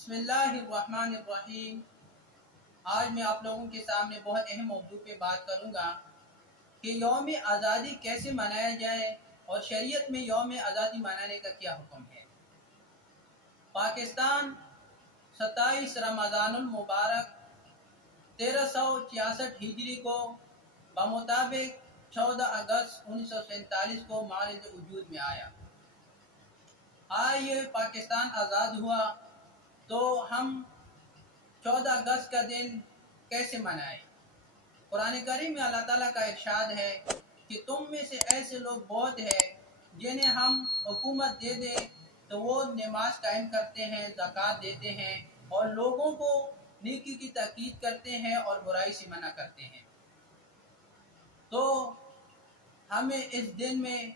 बिस्मिल्लाहिर्रहमानिर्रहीम। आज मैं आप लोगों के सामने बहुत अहम मौजू पे बात करूँगा कि यौम आज़ादी कैसे मनाया जाए और शरीयत में यौम आज़ादी मनाने का क्या हुक्म है। पाकिस्तान 27 रमज़ानुल मुबारक 1366 हिजरी को बमुताबिक 14 अगस्त 1947 को मारिज वजूद में आया। ये पाकिस्तान आज़ाद हुआ तो हम 14 अगस्त का दिन कैसे मनाएं। कुरान करीम में अल्लाह ताला का इरशाद है कि तुम में से ऐसे लोग बहुत हैं जिन्हें हम हुकूमत दे दें तो वो नमाज कायम करते हैं, ज़कात देते हैं और लोगों को नेकी की ताकीद करते हैं और बुराई से मना करते हैं। तो हमें इस दिन में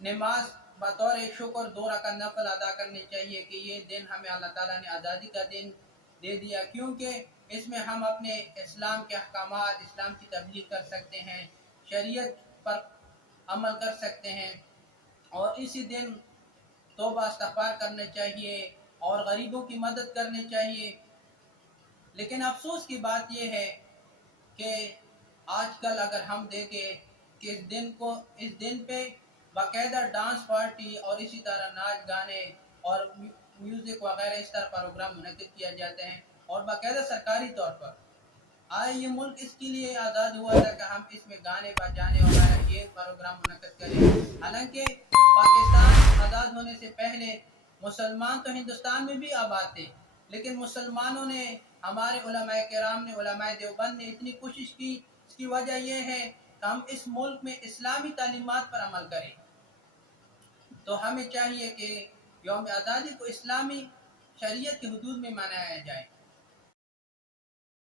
नमाज बतौर शुक्र 2 रकात नफल अदा करनी चाहिए कि ये दिन हमें अल्लाह ताला ने आज़ादी का दिन दे दिया, क्योंकि इसमें हम अपने इस्लाम के अहकामात, इस्लाम की तबलीग कर सकते हैं, शरीयत पर अमल कर सकते हैं और इसी दिन तौबा इस्तग़फ़ार करने चाहिए और गरीबों की मदद करनी चाहिए। लेकिन अफसोस की बात यह है कि आजकल अगर हम देखें कि इस दिन पे बाकायदा डांस पार्टी और इसी तरह नाच गाने और म्यूज़िक वगैरह इस तरह प्रोग्राम मुनक़िद किया जाते हैं और बाकायदा सरकारी तौर पर। ये मुल्क इसके लिए आज़ाद हुआ था कि हम इसमें गाने बजाने वगैरह ये प्रोग्राम मुनक़िद करें। हालांकि पाकिस्तान आज़ाद होने से पहले मुसलमान तो हिंदुस्तान में भी आबाद थे, लेकिन मुसलमानों ने, हमारे उलमाए किराम ने, उलमाए देवबंद ने इतनी कोशिश की। इसकी वजह यह है कि हम इस मुल्क में इस्लामी तालीमात पर अमल करें। तो हमें चाहिए कि यौम आज़ादी को इस्लामी शरीयत की हुदूद में मनाया जाए।